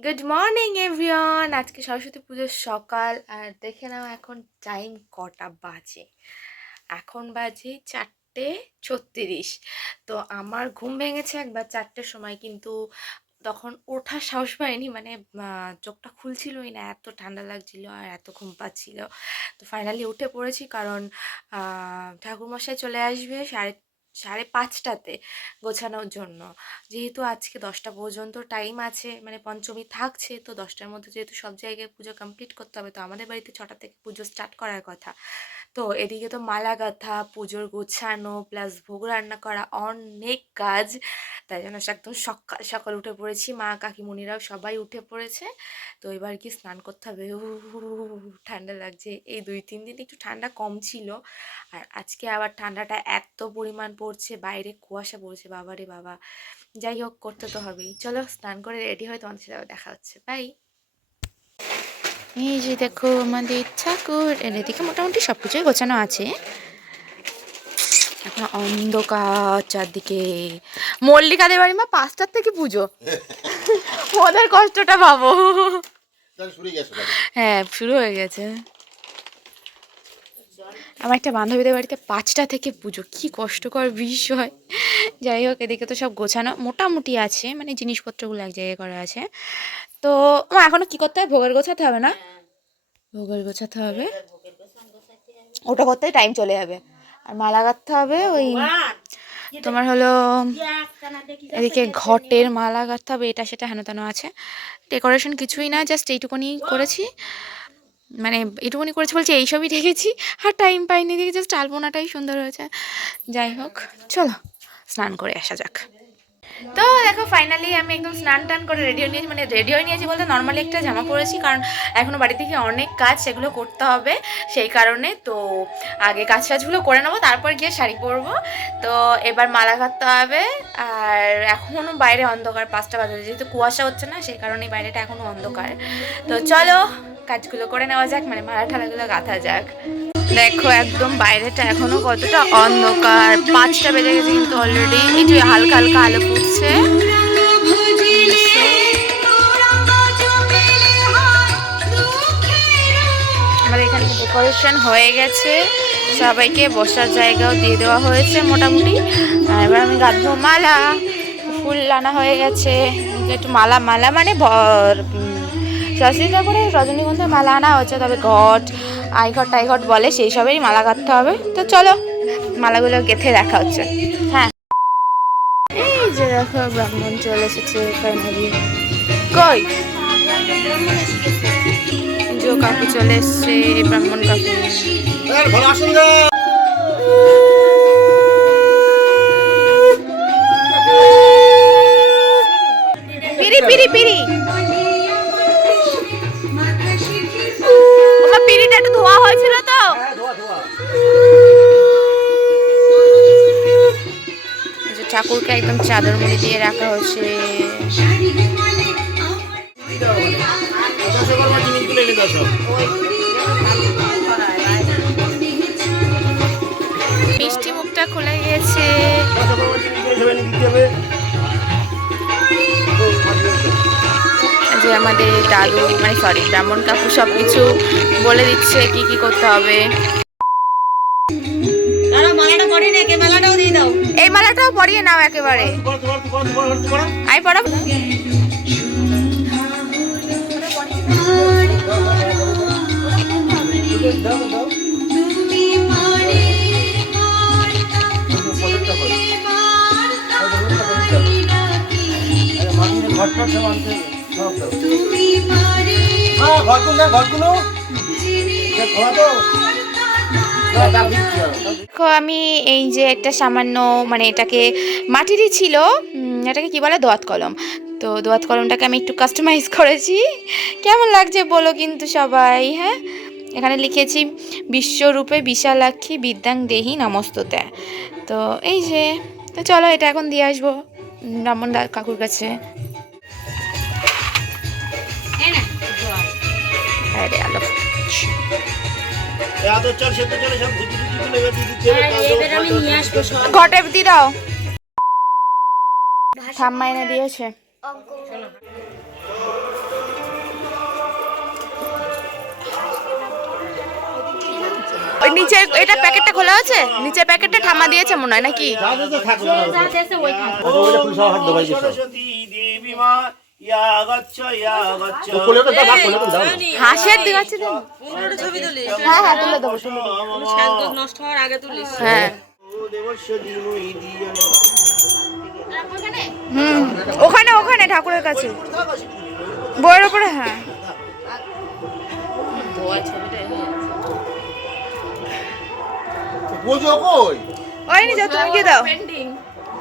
Good morning everyone আজকে সরস্বতী পুজোর সকাল। আর দেখে নাও, এখন টাইম কটা বাজে। এখন বাজে চারটে ছত্রিশ। তো আমার ঘুম ভেঙেছে একবার চারটের সময়, কিন্তু তখন ওঠার সাহস পাইনি। মানে চোখটা খুলছিলই না, এত ঠান্ডা লাগছিল আর এত ঘুম পাচ্ছিল। তো ফাইনালি উঠে পড়েছি কারণ ঠাকুরমশাই চলে আসবে, সাড়ে সাড়ে পাঁচটাতে গোছানোর জন্য। যেহেতু আজকে দশটা পর্যন্ত টাইম আছে মানে পঞ্চমী থাকছে, তো দশটার মধ্যে যেহেতু সব জায়গায় পুজো কমপ্লিট করতে হবে, তো আমাদের বাড়িতে ছটা থেকে পুজো স্টার্ট করার কথা। তো এদিকে তো মালা গাঁথা পুজোর গোছানো প্লাস ভোগ রান্না করা অনেক কাজ। তাই জন্য একদম সকাল সকাল উঠে পড়েছি। মা কাকিমুনিরাও সবাই উঠে পড়েছে। তো এবার কি স্নান করতে হবে? ঠান্ডা লাগছে। এই দুই, তিন দিন একটু ঠান্ডা কম ছিল। আর আজকে আবার ঠান্ডাটা এত পরিমাণ পড়ছে, বাইরে কুয়াশা পড়ছে, বাবারে বাবা। যাই হোক, করতে তো হবেই। চলো স্নান করে রেডি হয়ে তোমাদের সাথে দেখা হচ্ছে। বাই এই যে দেখো আমাদের ঠাকুর এর এদিকে মোটামুটি সব কিছুই গোছানো আছে। এখন অন্ধকার চারদিকে। মল্লিকাদের বাড়ি মা পাঁচটার থেকে পুজো। ওদের কষ্টটা বাড়ি। হ্যাঁ শুরু হয়ে গেছে। আমার একটা বান্ধবীদের বাড়িতে পাঁচটা থেকে পুজো কি কষ্টকর বিষয়। যাই হোক এদিকে তো সব গোছানো মোটামুটি আছে মানে জিনিসপত্রগুলো এক জায়গায় করা আছে। তো আমার এখনও কি করতে হবে ভোগের গোছাতে হবে না? ভোগের গোছাতে হবে। ওটা করতে টাইম চলে যাবে। আর মালা গাঁথতে হবে ওই তোমার হলো এদিকে ঘটের মালা গাঁথতে হবে এটা সেটা হেন তেন আছে। ডেকোরেশন কিছুই না জাস্ট এইটুকুনি করেছি। মানে এইটুকুনি করেছি বলছি এইসবই রেখেছি। আর টাইম পাইনি দেখে জাস্ট আলপনাটাই সুন্দর হয়েছে। যাই হোক চলো স্নান করে আসা যাক। তো দেখো ফাইনালি আমি একদম স্নান টান করে রেডি হয়ে নিয়েছি মানে রেডি হয়ে নিয়েছি বলতে নর্মালি একটা জামা পরেছি, কারণ এখনও বাড়ি থেকে অনেক কাজ সেগুলো করতে হবে, সেই কারণে তো আগে কাজ টাজগুলো করে নেব, তারপর গিয়ে শাড়ি পরবো। তো এবার মালা ঘাটতে হবে, আর এখনও বাইরে অন্ধকার, পাঁচটা বাজে, যেহেতু কুয়াশা হচ্ছে না, সেই কারণেই বাইরেটা এখনও অন্ধকার। তো চলো, কাজগুলো করে নেওয়া যাক মানে মালা ঠালাগুলো গাঁথা যাক। দেখো একদম বাইরেটা এখনও কতটা অন্ধকার। পাঁচটা বেজে গেছে কিন্তু অলরেডি যে হালকা হালকা আলো ফুটছে। এখানে ডেকোরেশন হয়ে গেছে। সবাইকে বসার জায়গাও দিয়ে দেওয়া হয়েছে মোটামুটি। এবার আমি গাঁথবো মালা। ফুল আনা হয়ে গেছে। একটু মালা মালা মানে ভর। সরস্বতী ঠাকুরে রজনীগন্ধার মালা আনা হয়েছে। তবে ঘট আইঘট টাইঘট বলে সেই সবেরই মালা গাঁথতে হবে। তো চলো মালাগুলো গেথে দেখা হচ্ছে। হ্যাঁ। এই যে দেখো ব্রাহ্মণ চলে এসেছে কই? জো কাকু চলে এসছে ব্রাহ্মণ কাকু। চাদর মুড়ি দিয়ে রাখা হচ্ছে। মিষ্টি মুখটা খুলে গেছে যে আমাদের দাদু মানে সরি ব্রাহ্মণ কাকু সব বলে দিচ্ছে কি কি করতে হবে। মালাটাও এই মালাটাও পরিয়ে নাও একেবারে পড়া, পড়া। হ্যাঁ, ঘরগুলো ঘরগুলো। এ, তো। দেখো আমি এই যে একটা সামান্য মানে এটাকে মাটিরই ছিল এটাকে কি বলে? দোয়াত কলম। তো দোয়াত কলমটাকে আমি একটু কাস্টমাইজ করেছি। কেমন লাগছে বলো কিন্তু সবাই হ্যাঁ? এখানে লিখেছি বিশ্বরূপে বিশালাক্ষী বিদ্যাং দেহি নমস্ততে। তো এই যে তো চলো এটা এখন দিয়ে আসব ব্রাহ্মণ কাকুর কাছে। আরে আলো। এ, আদর চাল, সেদ্ধ চাল, সব ঘটে দি দাও। ঠাম্মা এনে দিয়েছে। নিচের এটা প্যাকেটটা খোলা আছে? নিচের প্যাকেটটা ঠামা দিয়েছে মনে হয় নাকি? হাঁসের ছবি তুলিস হ্যাঁ হ্যাঁ তুলে দেবো নষ্ট হওয়ার আগে তুলিস হ্যাঁ। হুম ওখানে ওখানে ঠাকুরের কাছে বইয়ের ওপরে হ্যাঁ বোঝো কই ওই নি যা তুমি কি দাও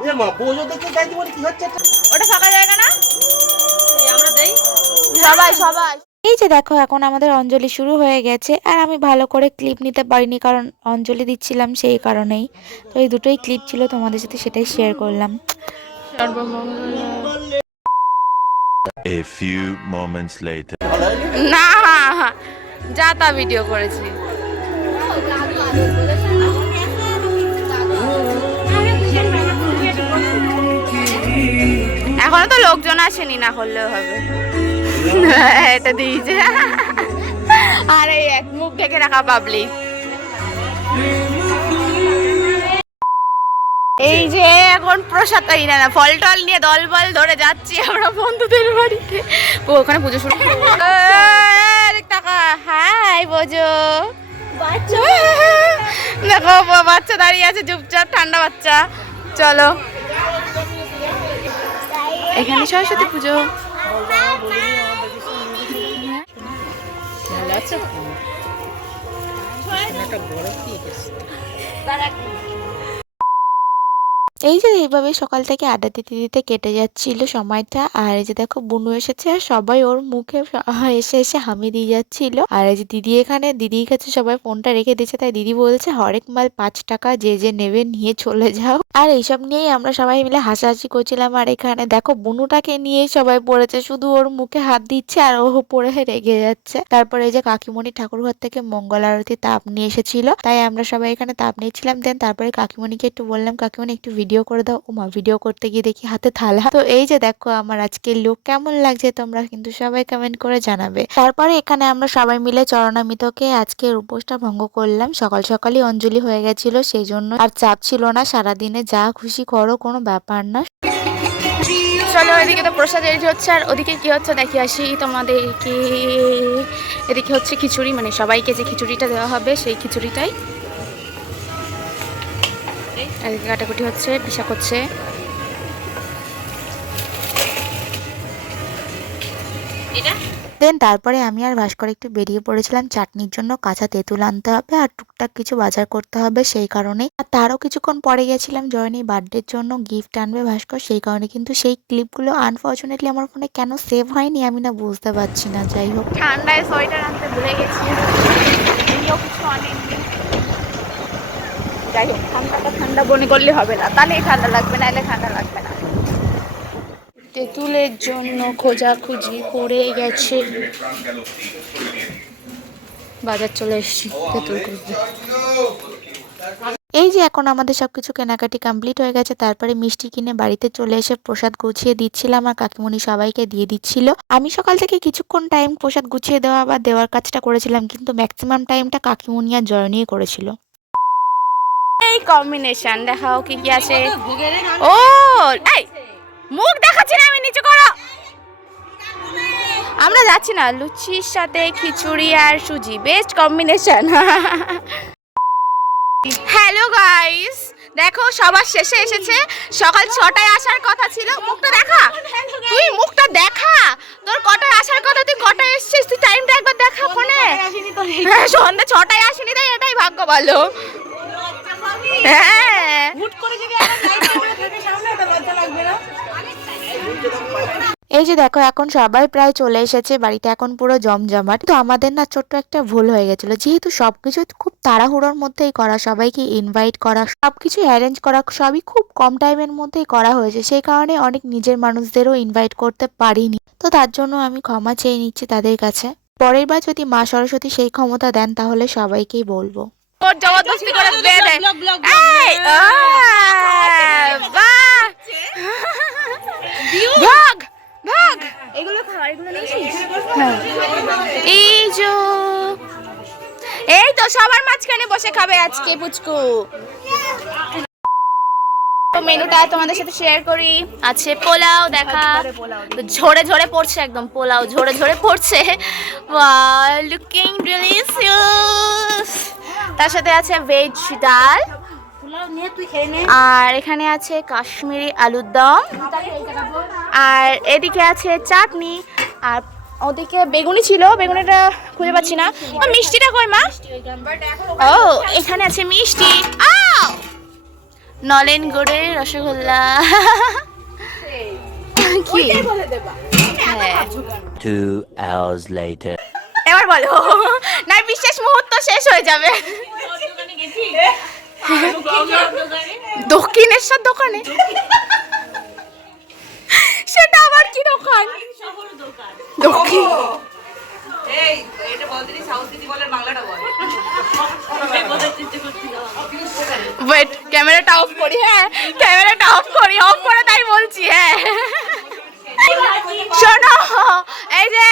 এ মা বোঝো দেখতে চাইতে বলি কি হচ্ছে ওটা ফাঁকা জায়গা না সবাই সবাই। এই যে দেখো এখন আমাদের অঞ্জলি শুরু হয়ে গেছে আর আমি ভালো করে ক্লিপ নিতে পারিনি কারণ অঞ্জলি দিচ্ছিলাম সেই কারণেই। তো এই দুটোই ক্লিপ ছিল তোমাদের সাথে সেটাই শেয়ার করলাম। A few moments later. না যা তা ভিডিও করেছি। এখনও তো লোকজন আসেনি না করলেও হবে। এটা দিয়েছে। আর এই এক মুখ ঢেকে রাখা পাবলিক এই যে এখন প্রসাদ এই না ফল টল নিয়ে দল বল ধরে যাচ্ছি আমরা বন্ধুদের বাড়িতে। ও ওখানে পুজো শুরু টাকা। হাই বোঝো। দেখো বাচ্চা দাঁড়িয়ে আছে চুপচাপ ঠান্ডা বাচ্চা। চলো। এখানে সরস্বতী পুজো। গেছে একটা বরফ দিয়ে এই যে এইভাবে সকাল থেকে আড্ডা দিতে দিতে কেটে যাচ্ছিল সময়টা। আর এই যে দেখো, বুনু এসেছে আর সবাই ওর মুখে এসে এসে হামি দিয়ে যাচ্ছিল। আর এই যে দিদি এখানে, দিদির কাছে সবাই ফোনটা রেখে দিয়েছে। তাই দিদি বলছে, হরেক মাল পাঁচ টাকা যে যে নেবে নিয়ে চলে যাও। আর এইসব নিয়েই আমরা সবাই মিলে হাসাহাসি করছিলাম আর এখানে দেখো, বুনুটাকে নিয়েই সবাই পড়েছে। শুধু ওর মুখে হাত দিচ্ছে আর ও পড়ে রেগে যাচ্ছে। তারপরে এই যে কাকিমণি ঠাকুর ঘর থেকে মঙ্গল আরতি তাপ নিয়ে এসেছিল। তাই আমরা সবাই এখানে তাপ নিয়েছিলাম। দেন তারপরে কাকিমণিকে একটু বললাম, কাকিমণি, একটু ভিডিও করে দাও ও মা ভিডিও করতে গিয়ে দেখি হাতে থালা। তো এই যে দেখো আমার আজকের লুক কেমন লাগছে তোমরা কিন্তু সবাই কমেন্ট করে জানাবে। তারপরে এখানে আমরা সবাই মিলে চরণামিতকে আজকের উপোসটা ভঙ্গ করলাম। সকাল সকালই অঞ্জলি হয়ে গেছিল সেই জন্য আর চাপ ছিল না, সারাদিনে যা খুশি করো, কোনো ব্যাপার না। চলো, এদিকে তো প্রসাদ রেডি হচ্ছে, আর ওদিকে কি হচ্ছে দেখি আসি তোমাদেরকে। এদিকে হচ্ছে খিচুড়ি মানে সবাইকে যে খিচুড়িটা দেওয়া হবে, সেই খিচুড়িটাই এদিকে কাটাকুটি হচ্ছে পিসা করছে দেন তারপরে আমি আর ভাস্কর একটু বেরিয়ে পড়েছিলাম চাটনির জন্য কাঁচা তেঁতুল আনতে হবে আর টুকটাক কিছু বাজার করতে হবে সেই কারণে আর তারও কিছুক্ষণ পরে গেছিলাম জয়নী বার্থডের জন্য গিফট আনবে ভাস্কর সেই কারণে কিন্তু সেই ক্লিপগুলো আনফর্চুনেটলি আমার ফোনে কেন সেভ হয়নি আমি না বুঝতে পারছি না যাই হোক। ঠান্ডায় সোয়েটার আনতে ভুলে গেছি। কিছু যাই হোক, ঠান্ডাটা ঠান্ডা মনে করলে হবে না। তাহলেই ঠান্ডা লাগবে না এলে ঠান্ডা লাগবে না। তেঁতুলের জন্য খোঁজাখুঁজি করে গেছে। বাজার চলে এসেছি, তেঁতুল খুঁজতে। এই যে এখন আমাদের সব কিছু কেনাকাটি কমপ্লিট হয়ে গেছে, তারপরে মিষ্টি কিনে বাড়িতে চলে এসে প্রসাদ গুছিয়ে দিচ্ছিলাম আর কাকিমণি সবাইকে দিয়ে দিচ্ছিল। আমি সকাল থেকে কিছুক্ষণ টাইম প্রসাদ গুছিয়ে দেওয়া বা দেওয়ার কাজটা করেছিলাম, কিন্তু ম্যাক্সিমাম টাইমটা কাকিমণি আর জয়নিয়ে করেছিল। এই কম্বিনেশন দেখাও কি কি আছে। ও এই মুখ দেখাচ্ছি না আমি নিচে করো। আমরা যাচ্ছি না লুচির সাথে খিচুড়ি আর সুজি বেস্ট কম্বিনেশন হ্যালো গাইস দেখো সবার শেষে এসেছে। সকাল ছটায় আসার কথা ছিল মুখটা দেখা। তুই মুখটা দেখা। তোর কটায় আসার কথা তুই কটায় এসেছিস? তুই টাইমটা একবার দেখা ফোনে। হ্যাঁ সন্ধ্যা ছটায় আসেনি তাই এটাই ভাগ্য ভালো। এই যে দেখো, এখন সবাই প্রায় চলে এসেছে, বাড়িতে এখন পুরো জমজমাট। তো আমাদের না ছোট্ট একটা ভুল হয়ে গেছিল। যেহেতু সবকিছু খুব তাড়াহুড়োর মধ্যেই করা, সবাইকে ইনভাইট করা, সবকিছু অ্যারেঞ্জ করা, সবই খুব কম টাইমের মধ্যেই করা হয়েছে। সেই কারণে অনেক নিজের মানুষদেরও ইনভাইট করতে পারিনি। তো তার জন্য আমি ক্ষমা চেয়ে নিচ্ছি তাদের কাছে। পরের বার যদি মা সরস্বতী সেই ক্ষমতা দেন, তাহলে সবাইকেই বলব। ওর জবরদস্তি করে বেঁধে দেয়। ব্লগ ব্লগ এই বাহ ভাগ। ভাগ এগুলো খা এগুলো নিয়েছিস। এই যে এই তো সবার মাঝখানে বসে খাবে আজকে পুচকু। তো মেনুটা তোমাদের সাথে শেয়ার করি। আছে পোলাও দেখা। ঝরে ঝরে পড়ছে একদম পোলাও ঝরে ঝরে পড়ছে। লুকিং ডিলিশিয়াস তার সাথে আছে ভেজ ডাল। আর এখানে আছে কাশ্মীরি আলুর দম। আর এদিকে আছে চাটনি। আর ওদিকে বেগুনি ছিল বেগুনিটা খুঁজে পাচ্ছি না। ও মিষ্টিটা কই মা? ও এখানে আছে মিষ্টি। আও! নলেন গুড়ের রসগোল্লা। কি? হ্যাঁ। Two hours later. এবার বলো। না বিশেষ মুহূর্ত শেষ হয়ে যাবে। দক্ষিণেশ্বর দোকানে? সেটা আবার কি দোকান? দক্ষিণ। ওয়েট ক্যামেরাটা অফ করি হ্যাঁ? ক্যামেরাটা অফ করি অফ করে তাই বলছি হ্যাঁ শোনো এই যে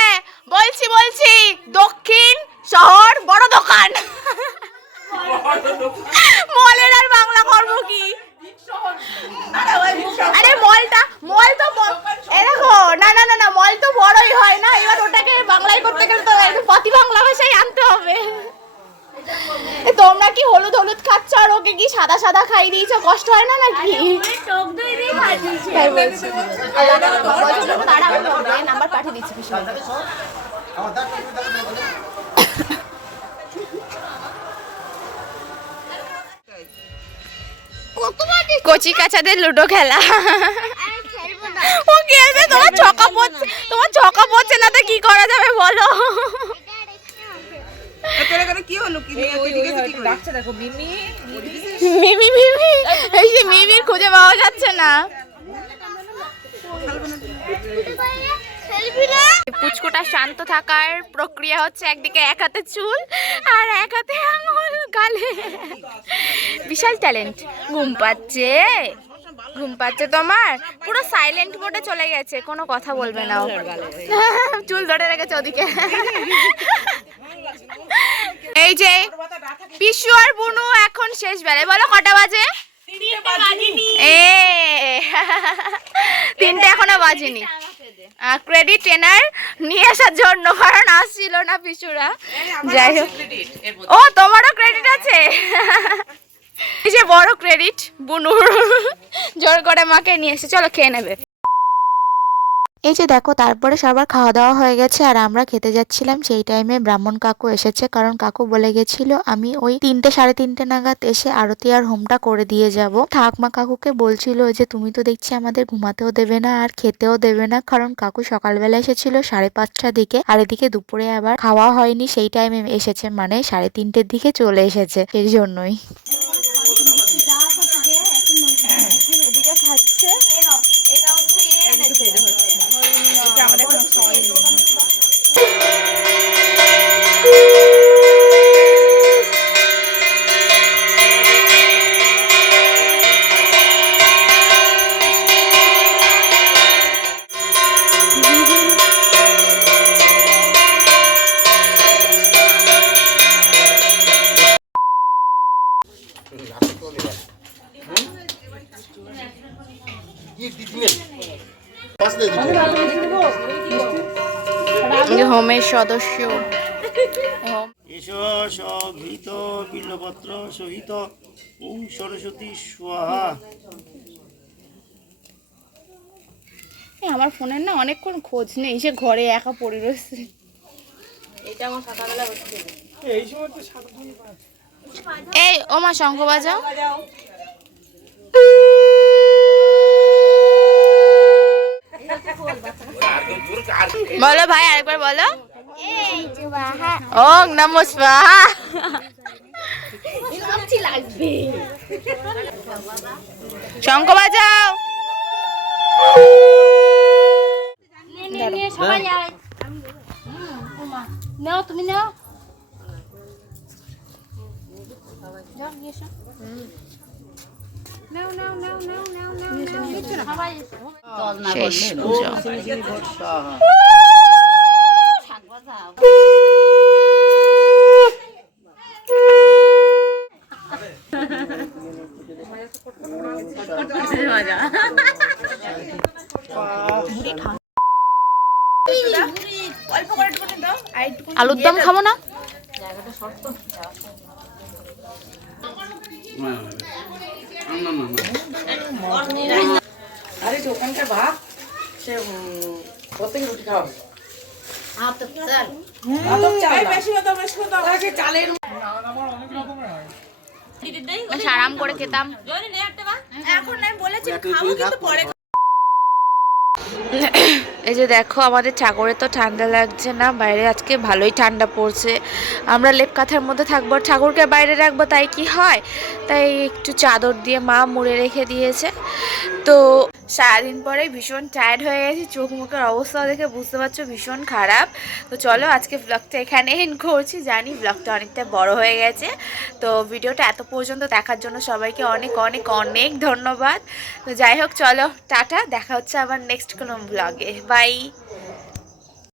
বলছি বলছি দক্ষিণ শহর বড় দোকান মলের আর বাংলা করব কি আরে মলটা মল তো ব- এই দেখো না না না না মল তো বড়ই হয় না এবার ওটাকে বাংলায় করতে গেলে তো একদম পতি বাংলা ভাষায় আনতে হবে এ, তোমরা কি হলুদ হলুদ খাচ্ছ আর ওকে সাদা খাই দিয়েছ কষ্ট হয় না নাকি? নাম্বার পাঠিয়ে দিচ্ছি। কচি কাচাদের লুডো খেলা। ও খেলবে তোমার ছকা পড়ছে তোমার ছকা পড়ছে না তো কি করা যাবে বলো? মিমি মিমি। এই যে মিমির খুঁজে পাওয়া যাচ্ছে না। পুচকুটা শান্ত থাকার প্রক্রিয়া হচ্ছে একদিকে এক হাতে চুল আর এক হাতে আঙুল গালে। বিশাল ট্যালেন্ট। ঘুম পাচ্ছে। ঘুম পাচ্ছে তোমার? পুরো সাইলেন্ট মোডে চলে গেছে কোনো কথা বলবে না চুল ধরে রেখেছে ওদিকে। এই যে পিসু আর বুনু এখন শেষ বেলায়। বলো কটা বাজে? এ। তিনটে এখনও বাজেনি। ক্রেডিট ট্রেনার নিয়ে আসার জন্য, কারণ আসছিল না পিছুরা যাই হোক। ও, তোমারও ক্রেডিট আছে? এই যে বড় ক্রেডিট বুনুর। জোর করে মাকে নিয়ে এসে, চলো খেয়ে নেবে। এই যে দেখো, তারপরে সবার খাওয়া দাওয়া হয়ে গেছে আর আমরা খেতে যাচ্ছিলাম। সেই টাইমে ব্রাহ্মণ কাকু এসেছে, কারণ কাকু বলে গেছিল, আমি ওই তিনটে সাড়ে তিনটে নাগাদ এসে আরতি আর হোমটা করে দিয়ে যাব। ঠাকমা কাকুকে বলছিল যে তুমি তো দেখছি আমাদের ঘুমাতেও দেবে না আর খেতেও দেবে না। কারণ কাকু সকালবেলা এসেছিল সাড়ে পাঁচটার দিকে, আর এদিকে দুপুরে আবার খাওয়া হয়নি। সেই টাইমে এসেছে মানে সাড়ে তিনটের দিকে চলে এসেছে, সেই জন্যই। সদস্য। সঘৃত বিল্লপত্র সহিত ওম সরস্বতী স্বাহা। আমার ফোনের না অনেকক্ষণ খোঁজ নেই সে ঘরে একা পড়ে রয়েছে। এটা আমার সকালবেলা হচ্ছে এই ও মা শঙ্খ বাজাও। বলো ভাই আরেকবার বলো। ওং নমো স্বাহা। শঙ্খ বাজাও। নাও তুমি নাও শেষ। পুজো স্বাহা অল্প করে একটু দাও আর একটু আলুর দম খাব না? আরে ওখানকার ভাত সে প্রত্যেকে রুটি আরাম করে খেতাম। এখন আমি বলেছি খাব কিন্তু পরে। এই যে দেখো, আমাদের ঠাকুরের তো ঠান্ডা লাগছে না, বাইরে আজকে ভালোই ঠান্ডা পড়ছে। আমরা লেপ কাঁথার মধ্যে থাকব, ঠাকুরকে বাইরে রাখব, তাই কি হয়? তাই একটু চাদর দিয়ে মা মুড়ে রেখে দিয়েছে। তো সারাদিন পরে ভীষণ টায়ার্ড হয়ে গেছি, চোখ মুখের অবস্থা দেখে বুঝতে পারছ ভীষণ খারাপ। তো চলো আজকে ব্লগটা এখানে এন্ড করছি, জানি ব্লগটা অনেকটা বড় হয়ে গেছে। তো ভিডিওটা এত পর্যন্ত দেখার জন্য সবাইকে অনেক অনেক অনেক ধন্যবাদ। তো যাই হোক, চলো টাটা, দেখা হচ্ছে আবার নেক্সট কোনো ব্লগে বাই